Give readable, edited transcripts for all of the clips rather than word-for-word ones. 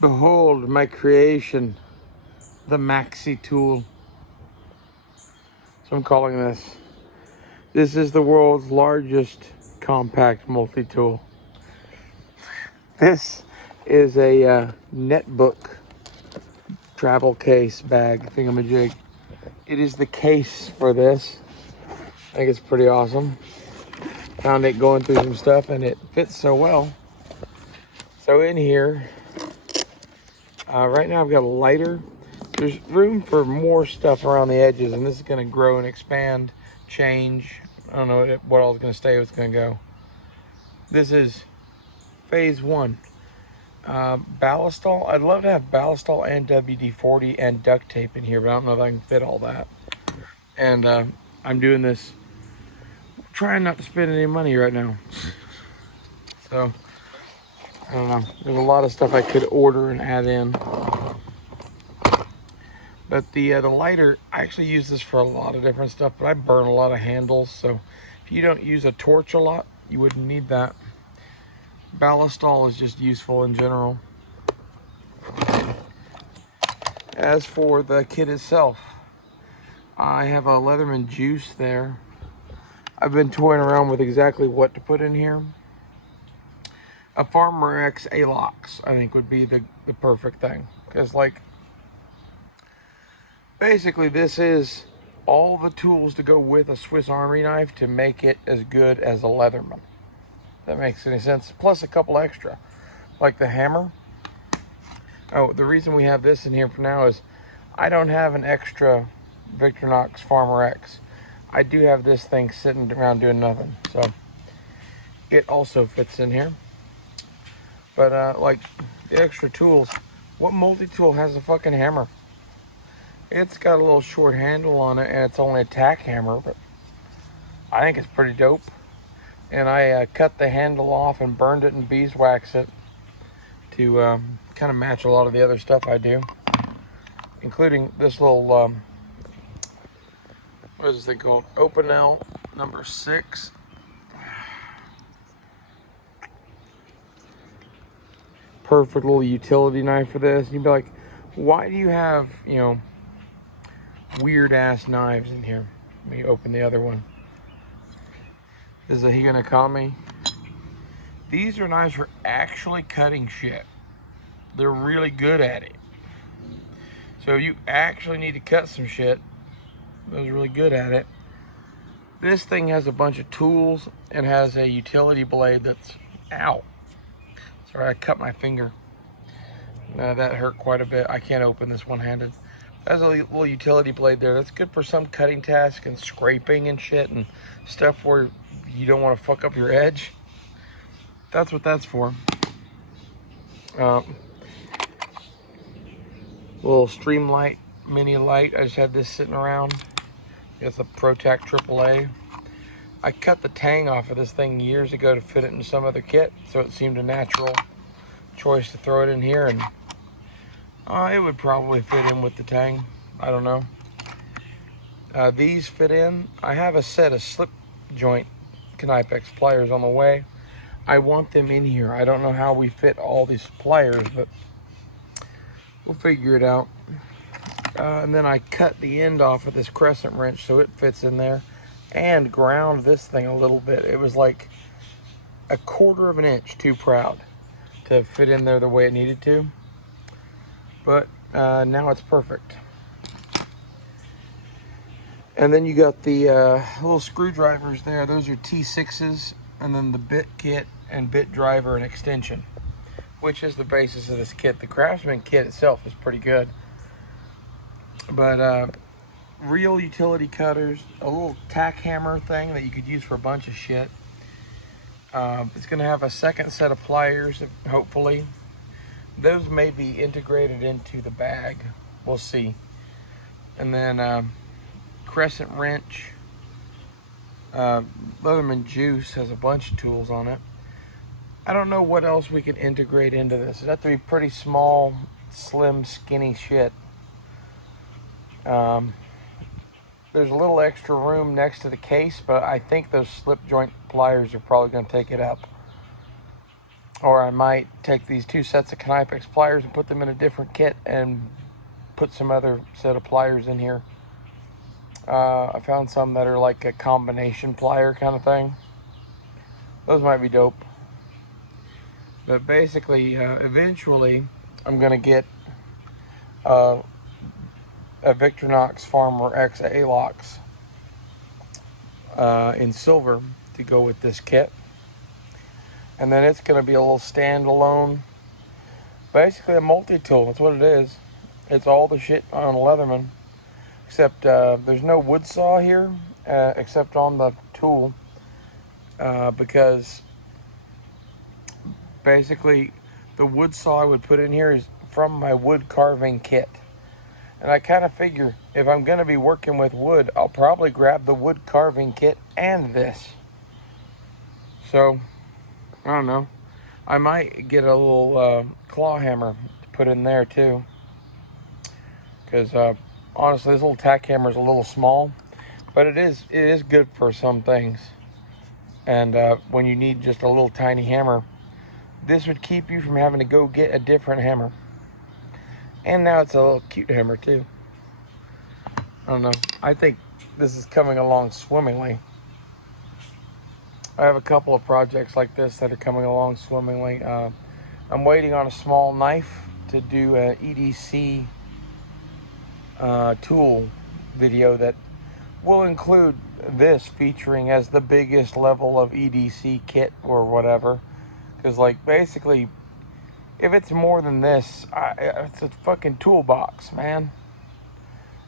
Behold my creation, the maxi tool. So I'm calling this. This is the world's largest compact multi-tool. This is a netbook travel case bag thingamajig. It is the case for this. I think it's pretty awesome. Found it going through some stuff and it fits so well. So in here, right now I've got a lighter. There's room for more stuff around the edges, and this is going to grow and expand, change. I don't know what all is going to stay, what's going to go. This is phase one. Ballistol. I'd love to have Ballistol and WD-40 and duct tape in here, but I don't know if I can fit all that. And I'm doing this, trying not to spend any money right now. So, I don't know. There's a lot of stuff I could order and add in. But the lighter, I actually use this for a lot of different stuff, but I burn a lot of handles, so if you don't use a torch a lot, you wouldn't need that. Ballistol is just useful in general. As for the kit itself, I have a Leatherman juice there. I've been toying around with exactly what to put in here. A Farmer X Alox, I think, would be the perfect thing, because like, basically, this is all the tools to go with a Swiss Army knife to make it as good as a Leatherman. If that makes any sense. Plus a couple extra, like the hammer. Oh, the reason we have this in here for now is I don't have an extra Victorinox Farmer X. I do have this thing sitting around doing nothing, so it also fits in here. But like the extra tools, what multi-tool has a fucking hammer? It's got a little short handle on it, and it's only a tack hammer, but I think it's pretty dope. And I cut the handle off and burned it and beeswax it to kind of match a lot of the other stuff I do, including this little, what is this thing called? Opinel number 6. Perfect little utility knife for this. And you'd be like, why do you have, you know, weird ass knives in here? Let me open the other one. This is a Higanakami. These are knives for actually cutting shit. They're really good at it. So if you actually need to cut some shit, those are really good at it. This thing has a bunch of tools and has a utility blade that's, ow. Sorry, I cut my finger. That hurt quite a bit. I can't open this one-handed. There's a little utility blade there. That's good for some cutting tasks and scraping and shit and stuff where you don't want to fuck up your edge. That's what that's for. Little Streamlight mini light. I just had this sitting around. It's a ProTac AAA. I cut the tang off of this thing years ago to fit it into some other kit, so it seemed a natural choice to throw it in here, and it would probably fit in with the tang. I don't know. These fit in. I have a set of slip joint Knipex pliers on the way. I want them in here. I don't know how we fit all these pliers, but we'll figure it out. And then I cut the end off of this crescent wrench so it fits in there, and ground this thing a little bit. It was like a 1/4 of an inch too proud to fit in there the way it needed to, but now it's perfect. And then you got the little screwdrivers there. Those are T6s, and then the bit kit and bit driver and extension, which is the basis of this kit. The Craftsman kit itself is pretty good, but real utility cutters, a little tack hammer thing that you could use for a bunch of shit. It's going to have a second set of pliers, hopefully. Those may be integrated into the bag. We'll see. And then crescent wrench. Leatherman Juice has a bunch of tools on it. I don't know what else we can integrate into this. It'd have to be pretty small, slim, skinny shit. There's a little extra room next to the case, but I think those slip joint pliers are probably going to take it up. Or I might take these 2 sets of Knipex pliers and put them in a different kit and put some other set of pliers in here. I found some that are like a combination plier kind of thing. Those might be dope. But basically, eventually, I'm going to get a Victorinox Farmer X A-Locks in silver to go with this kit. And then it's going to be a little standalone, basically a multi-tool. That's what it is. It's all the shit on a Leatherman, except there's no wood saw here, except on the tool, because basically the wood saw I would put in here is from my wood carving kit. And I kind of figure if I'm going to be working with wood, I'll probably grab the wood carving kit and this. So, I don't know. I might get a little claw hammer to put in there too. Because honestly, this little tack hammer is a little small. But it is good for some things. And when you need just a little tiny hammer, this would keep you from having to go get a different hammer. And now it's a little cute hammer too. I don't know. I think this is coming along swimmingly. I have a couple of projects like this that are coming along swimmingly. I'm waiting on a small knife to do an EDC tool video that will include this featuring as the biggest level of EDC kit or whatever. Because, like, basically, if it's more than this, it's a fucking toolbox, man.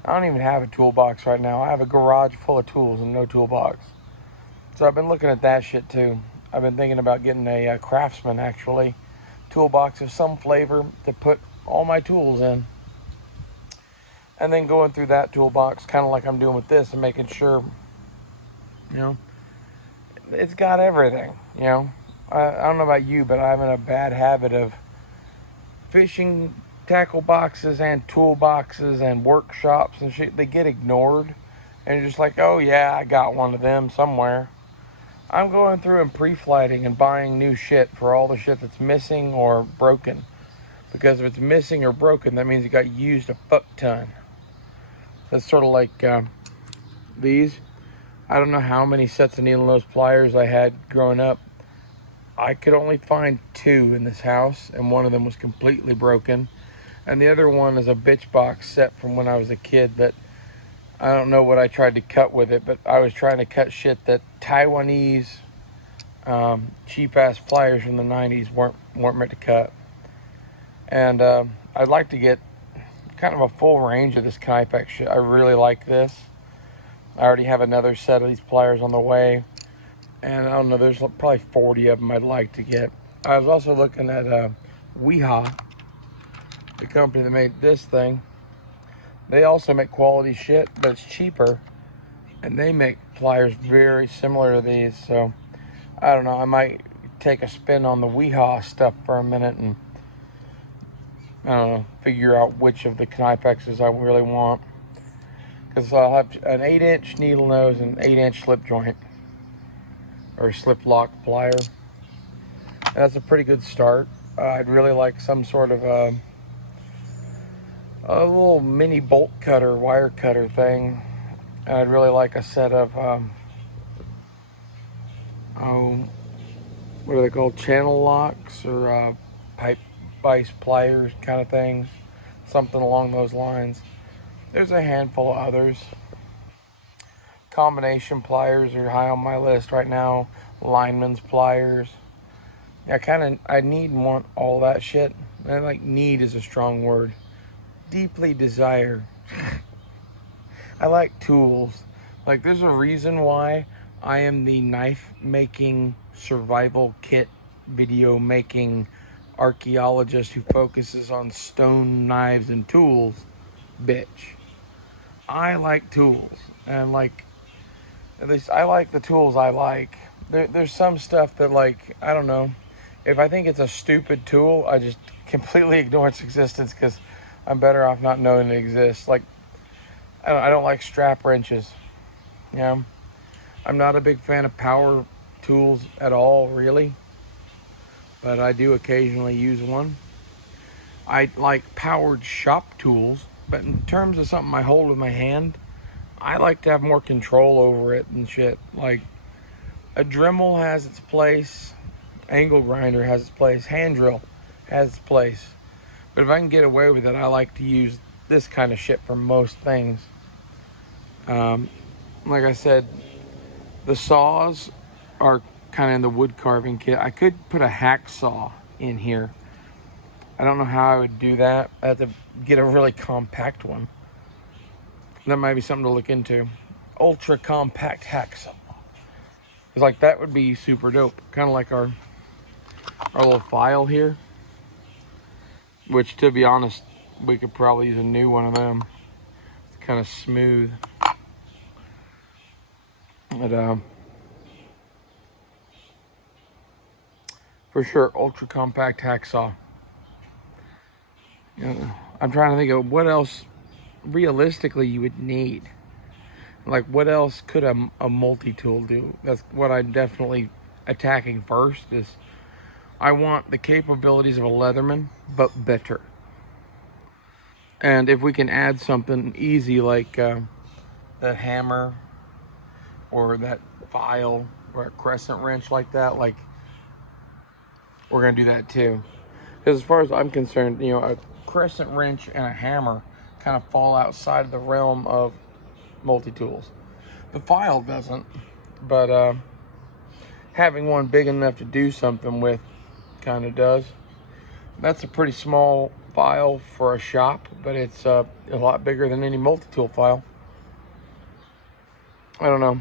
I don't even have a toolbox right now. I have a garage full of tools and no toolbox. So I've been looking at that shit too. I've been thinking about getting a Craftsman, actually, toolbox of some flavor to put all my tools in. And then going through that toolbox, kind of like I'm doing with this, and making sure, you know, it's got everything, you know. I don't know about you, but I'm in a bad habit of fishing tackle boxes and toolboxes and workshops and shit. They get ignored, and you're just like, oh yeah, I got one of them somewhere. I'm going through and pre-flighting and buying new shit for all the shit that's missing or broken. Because if it's missing or broken, that means it got used a fuck ton. That's sort of like these. I don't know how many sets of needle nose pliers I had growing up. I could only find 2 in this house, and one of them was completely broken. And the other one is a bitch box set from when I was a kid that I don't know what I tried to cut with it, but I was trying to cut shit that Taiwanese cheap-ass pliers from the 90s weren't meant to cut. And I'd like to get kind of a full range of this Knipex shit. I really like this. I already have another set of these pliers on the way. And I don't know, there's probably 40 of them I'd like to get. I was also looking at Weehaw, the company that made this thing. They also make quality shit, but it's cheaper. And they make pliers very similar to these. So, I don't know, I might take a spin on the Weehaw stuff for a minute and, I don't know, figure out which of the Knipexes I really want. Because I'll have an 8-inch needle nose and 8-inch slip joint. Or slip lock plier. That's a pretty good start. I'd really like some sort of a little mini bolt cutter, wire cutter thing. And I'd really like a set of what are they called? Channel locks or pipe vise pliers kind of things. Something along those lines. There's a handful of others. Combination pliers are high on my list right now. Lineman's pliers. I need and want all that shit. And like, need is a strong word. Deeply desire. I like tools. Like, there's a reason why I am the knife making, survival kit video making archaeologist who focuses on stone, knives, and tools, bitch. I like tools. And like, at least I like the tools I like. There's some stuff that, like, I don't know. If I think it's a stupid tool, I just completely ignore its existence because I'm better off not knowing it exists. Like, I don't like strap wrenches. You know? I'm not a big fan of power tools at all, really. but I do occasionally use one. I like powered shop tools, but in terms of something I hold with my hand, I like to have more control over it and shit. Like, a Dremel has its place, angle grinder has its place, hand drill has its place. But if I can get away with it, I like to use this kind of shit for most things. Like I said, the saws are kind of in the wood carving kit. I could put a hacksaw in here. I don't know how I would do that. I have to get a really compact one. That might be something to look into. Ultra compact hacksaw. It's like, that would be super dope. Kind of like our little file here. Which, to be honest, we could probably use a new one of them. It's kind of smooth. But, for sure, ultra compact hacksaw. You know, I'm trying to think of what else realistically you would need. Like, what else could a multi-tool do? That's what I'm definitely attacking first. Is I want the capabilities of a Leatherman, but better. And if we can add something easy like that hammer or that file or a crescent wrench like that, like, we're gonna do that too. Because as far as I'm concerned, you know, a crescent wrench and a hammer kind of fall outside of the realm of multi-tools. The file doesn't, but having one big enough to do something with kind of does. That's a pretty small file for a shop, but it's a lot bigger than any multi-tool file. I don't know.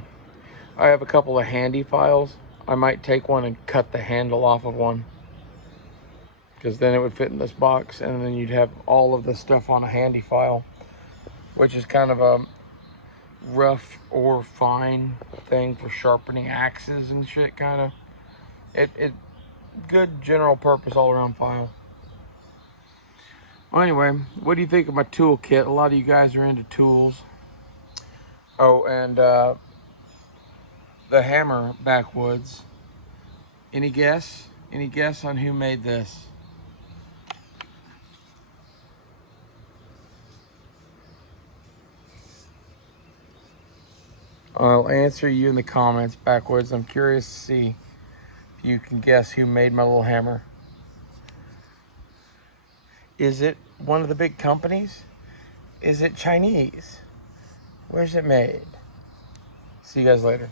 I have a couple of handy files. I might take one and cut the handle off of one, because then it would fit in this box, and then you'd have all of the stuff on a handy file, which is kind of a rough or fine thing for sharpening axes and shit, kind of. It good general purpose all around file. Well, anyway, what do you think of my tool kit? A lot of you guys are into tools. Oh, and the hammer backwoods. Any guess? Any guess on who made this? I'll answer you in the comments backwards. I'm curious to see if you can guess who made my little hammer. Is it one of the big companies? Is it Chinese? Where's it made? See you guys later.